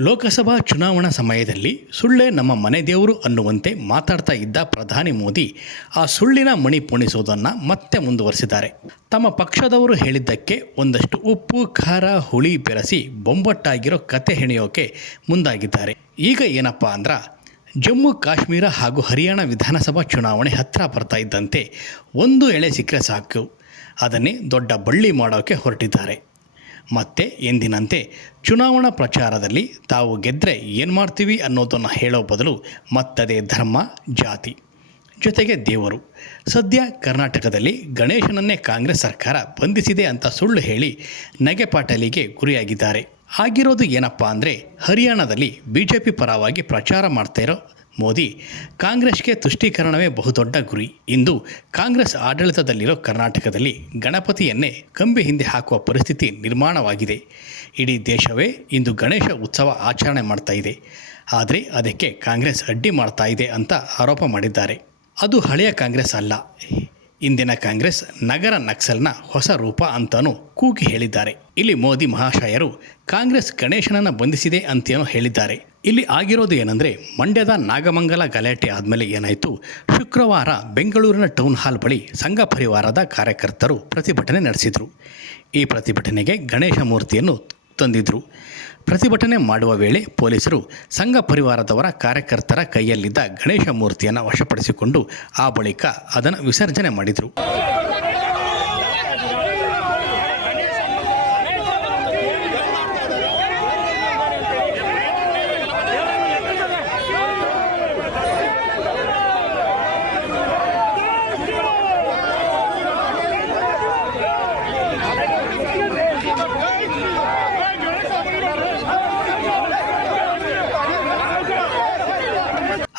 ಲೋಕಸಭಾ ಚುನಾವಣಾ ಸಮಯದಲ್ಲಿ ಸುಳ್ಳೇ ನಮ್ಮ ಮನೆ ದೇವರು ಅನ್ನುವಂತೆ ಮಾತಾಡ್ತಾ ಇದ್ದ ಪ್ರಧಾನಿ ಮೋದಿ ಆ ಸುಳ್ಳಿನ ಮಣಿ ಪುಣಿಸುವುದನ್ನು ಮತ್ತೆ ಮುಂದುವರಿಸಿದ್ದಾರೆ. ತಮ್ಮ ಪಕ್ಷದವರು ಹೇಳಿದ್ದಕ್ಕೆ ಒಂದಷ್ಟು ಉಪ್ಪು, ಖಾರ, ಹುಳಿ ಬೆರೆಸಿ ಬೊಂಬಟ್ಟಾಗಿರೋ ಕತೆ ಹೆಣೆಯೋಕೆ ಮುಂದಾಗಿದ್ದಾರೆ. ಈಗ ಏನಪ್ಪ ಅಂದ್ರೆ, ಜಮ್ಮು, ಕಾಶ್ಮೀರ ಹಾಗೂ ಹರಿಯಾಣ ವಿಧಾನಸಭಾ ಚುನಾವಣೆ ಹತ್ತಿರ ಬರ್ತಾ ಇದ್ದಂತೆ ಒಂದು ಎಳೆ ಸಿಕ್ಕರೆ ಸಾಕು. ಅದನ್ನೇ ದೊಡ್ಡ ಬಳ್ಳಿ ಮಾಡೋಕ್ಕೆ ಹೊರಟಿದ್ದಾರೆ. ಮತ್ತೆ ಎಂದಿನಂತೆ ಚುನಾವಣಾ ಪ್ರಚಾರದಲ್ಲಿ ತಾವು ಗೆದ್ದರೆ ಏನು ಮಾಡ್ತೀವಿ ಅನ್ನೋದನ್ನು ಹೇಳೋ ಬದಲು ಮತ್ತದೇ ಧರ್ಮ, ಜಾತಿ. ಜೊತೆಗೆ ದೇವರು. ಸದ್ಯ ಕರ್ನಾಟಕದಲ್ಲಿ ಗಣೇಶನನ್ನೇ ಕಾಂಗ್ರೆಸ್ ಸರ್ಕಾರ ಬಂಧಿಸಿದೆ ಅಂತ ಸುಳ್ಳು ಹೇಳಿ ನಗೆಪಾಟಲಿಗೆ ಗುರಿಯಾಗಿದ್ದಾರೆ. ಆಗಿರೋದು ಏನಪ್ಪ ಅಂದರೆ ಹರಿಯಾಣದಲ್ಲಿ ಬಿ ಜೆ ಪಿ ಪರವಾಗಿ ಪ್ರಚಾರ ಮಾಡ್ತಾ ಇರೋ ಮೋದಿ ಕಾಂಗ್ರೆಸ್ಗೆ ತುಷ್ಟೀಕರಣವೇ ಬಹುದೊಡ್ಡ ಗುರಿ. ಇಂದು ಕಾಂಗ್ರೆಸ್ ಆಡಳಿತದಲ್ಲಿರೋ ಕರ್ನಾಟಕದಲ್ಲಿ ಗಣಪತಿಯನ್ನೇ ಕಂಬಿ ಹಿಂದೆ ಹಾಕುವ ಪರಿಸ್ಥಿತಿ ನಿರ್ಮಾಣವಾಗಿದೆ. ಇಡೀ ದೇಶವೇ ಇಂದು ಗಣೇಶ ಉತ್ಸವ ಆಚರಣೆ ಮಾಡ್ತಾ ಇದೆ. ಆದರೆ ಅದಕ್ಕೆ ಕಾಂಗ್ರೆಸ್ ಅಡ್ಡಿ ಮಾಡ್ತಾ ಇದೆ ಅಂತ ಆರೋಪ ಮಾಡಿದ್ದಾರೆ. ಅದು ಹಳೆಯ ಕಾಂಗ್ರೆಸ್ ಅಲ್ಲ. ಇಂದಿನ ಕಾಂಗ್ರೆಸ್ ನಗರ ನಕ್ಸಲ್ನ ಹೊಸ ರೂಪ ಅಂತಾನೂ ಕೂಗಿ ಹೇಳಿದ್ದಾರೆ. ಇಲ್ಲಿ ಮೋದಿ ಮಹಾಶಯರು ಕಾಂಗ್ರೆಸ್ ಗಣೇಶನನ್ನ ಬಂಧಿಸಿದೆ ಅಂತೇನೋ ಹೇಳಿದ್ದಾರೆ. ಇಲ್ಲಿ ಆಗಿರೋದು ಏನಂದರೆ, ಮಂಡ್ಯದ ನಾಗಮಂಗಲ ಗಲಾಟೆ ಆದಮೇಲೆ ಏನಾಯಿತು? ಶುಕ್ರವಾರ ಬೆಂಗಳೂರಿನ ಟೌನ್ ಹಾಲ್ ಬಳಿ ಸಂಘ ಪರಿವಾರದ ಕಾರ್ಯಕರ್ತರು ಪ್ರತಿಭಟನೆ ನಡೆಸಿದರು. ಈ ಪ್ರತಿಭಟನೆಗೆ ಗಣೇಶ ಮೂರ್ತಿಯನ್ನು ತಂದಿದ್ರು. ಪ್ರತಿಭಟನೆ ಮಾಡುವ ವೇಳೆ ಪೊಲೀಸರು ಸಂಘ ಪರಿವಾರದವರ ಕಾರ್ಯಕರ್ತರ ಕೈಯಲ್ಲಿದ್ದ ಗಣೇಶ ಮೂರ್ತಿಯನ್ನು ವಶಪಡಿಸಿಕೊಂಡು ಆ ಬಳಿಕ ಅದನ್ನು ವಿಸರ್ಜನೆ ಮಾಡಿದರು.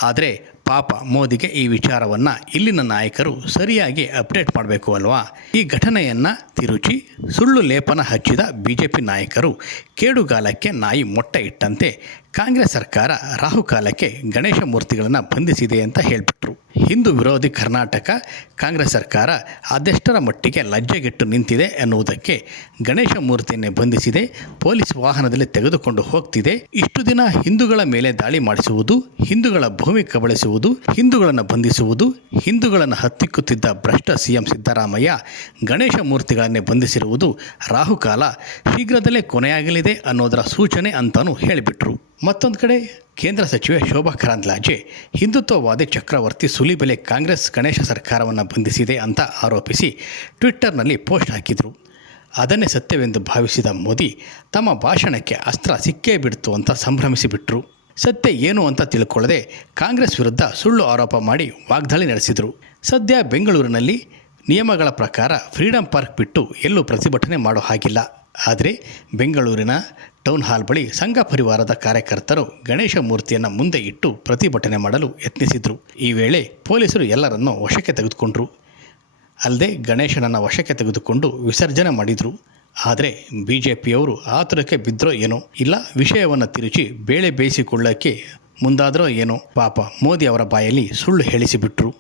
ಆದರೆ ಪಾಪ ಮೋದಿಗೆ ಈ ವಿಚಾರವನ್ನು ಇಲ್ಲಿನ ನಾಯಕರು ಸರಿಯಾಗಿ ಅಪ್ಡೇಟ್ ಮಾಡಬೇಕು ಅಲ್ವಾ? ಈ ಘಟನೆಯನ್ನು ತಿರುಚಿ ಸುಳ್ಳು ಲೇಪನ ಹಚ್ಚಿದ ಬಿಜೆಪಿ ನಾಯಕರು ಕೇಡುಗಾಲಕ್ಕೆ ನಾಯಿ ಮೊಟ್ಟೆ ಇಟ್ಟಂತೆ ಕಾಂಗ್ರೆಸ್ ಸರ್ಕಾರ ರಾಹುಕಾಲಕ್ಕೆ ಗಣೇಶ ಮೂರ್ತಿಗಳನ್ನು ಬಂಧಿಸಿದೆ ಅಂತ ಹೇಳಿಬಿಟ್ರು. ಹಿಂದೂ ವಿರೋಧಿ ಕರ್ನಾಟಕ ಕಾಂಗ್ರೆಸ್ ಸರ್ಕಾರ ಅದೆಷ್ಟರ ಮಟ್ಟಿಗೆ ಲಜ್ಜೆಗೆಟ್ಟು ನಿಂತಿದೆ ಎನ್ನುವುದಕ್ಕೆ ಗಣೇಶ ಮೂರ್ತಿಯನ್ನೇ ಬಂಧಿಸಿದೆ, ಪೊಲೀಸ್ ವಾಹನದಲ್ಲಿ ತೆಗೆದುಕೊಂಡು ಹೋಗ್ತಿದೆ. ಇಷ್ಟು ದಿನ ಹಿಂದೂಗಳ ಮೇಲೆ ದಾಳಿ ಮಾಡಿಸುವುದು, ಹಿಂದೂಗಳ ಭೂಮಿ ಕಬಳಿಸುವುದು ಹಿಂದೂಗಳನ್ನು ಬಂಧಿಸುವುದು, ಹಿಂದೂಗಳನ್ನು ಹತ್ತಿಕ್ಕುತ್ತಿದ್ದ ಭ್ರಷ್ಟ ಸಿಎಂ ಸಿದ್ದರಾಮಯ್ಯ ಗಣೇಶ ಮೂರ್ತಿಗಳನ್ನೇ ಬಂಧಿಸಿರುವುದು ರಾಹುಕಾಲ ಶೀಘ್ರದಲ್ಲೇ ಕೊನೆಯಾಗಲಿದೆ ಅನ್ನೋದರ ಸೂಚನೆ ಅಂತಾನೂ ಹೇಳಿಬಿಟ್ರು. ಮತ್ತೊಂದು ಕಡೆ, ಕೇಂದ್ರ ಸಚಿವೆ ಶೋಭಾ ಕರಂದ್ಲಾಜೆ ಹಿಂದುತ್ವವಾದಿ ಚಕ್ರವರ್ತಿ ಸುಲಿಬೆಲೆ ಕಾಂಗ್ರೆಸ್ ಗಣೇಶ ಸರ್ಕಾರವನ್ನು ಬಂಧಿಸಿದೆ ಅಂತ ಆರೋಪಿಸಿ ಟ್ವಿಟ್ಟರ್ನಲ್ಲಿ ಪೋಸ್ಟ್ ಹಾಕಿದರು. ಅದನ್ನೇ ಸತ್ಯವೆಂದು ಭಾವಿಸಿದ ಮೋದಿ ತಮ್ಮ ಭಾಷಣಕ್ಕೆ ಅಸ್ತ್ರ ಸಿಕ್ಕೇ ಬಿಡ್ತು ಅಂತ ಸಂಭ್ರಮಿಸಿಬಿಟ್ರು. ಸತ್ಯ ಏನು ಅಂತ ತಿಳ್ಕೊಳ್ಳದೆ ಕಾಂಗ್ರೆಸ್ ವಿರುದ್ಧ ಸುಳ್ಳು ಆರೋಪ ಮಾಡಿ ವಾಗ್ದಾಳಿ ನಡೆಸಿದರು. ಸದ್ಯ ಬೆಂಗಳೂರಿನಲ್ಲಿ ನಿಯಮಗಳ ಪ್ರಕಾರ ಫ್ರೀಡಂ ಪಾರ್ಕ್ ಬಿಟ್ಟು ಎಲ್ಲೂ ಪ್ರತಿಭಟನೆ ಮಾಡೋ ಹಾಗಿಲ್ಲ. ಆದರೆ ಬೆಂಗಳೂರಿನ ಟೌನ್ ಹಾಲ್ ಬಳಿ ಸಂಘ ಪರಿವಾರದ ಕಾರ್ಯಕರ್ತರು ಗಣೇಶ ಮೂರ್ತಿಯನ್ನು ಮುಂದೆ ಇಟ್ಟು ಪ್ರತಿಭಟನೆ ಮಾಡಲು ಯತ್ನಿಸಿದರು. ಈ ವೇಳೆ ಪೊಲೀಸರು ಎಲ್ಲರನ್ನೂ ವಶಕ್ಕೆ ತೆಗೆದುಕೊಂಡರು. ಅಲ್ಲದೆ ಗಣೇಶನನ್ನು ವಶಕ್ಕೆ ತೆಗೆದುಕೊಂಡು ವಿಸರ್ಜನೆ ಮಾಡಿದರು. ಆದರೆ ಬಿ ಜೆ ಪಿಯವರು ಆತುರಕ್ಕೆ ಬಿದ್ದರೋ ಏನೋ? ಇಲ್ಲ, ವಿಷಯವನ್ನು ತಿರುಚಿ ಬೇಳೆ ಬೇಯಿಸಿಕೊಳ್ಳೋಕ್ಕೆ ಮುಂದಾದರೋ ಏನೋ? ಪಾಪ ಮೋದಿ ಅವರ ಬಾಯಲ್ಲಿ ಸುಳ್ಳು ಹೇಳಿಸಿಬಿಟ್ರು.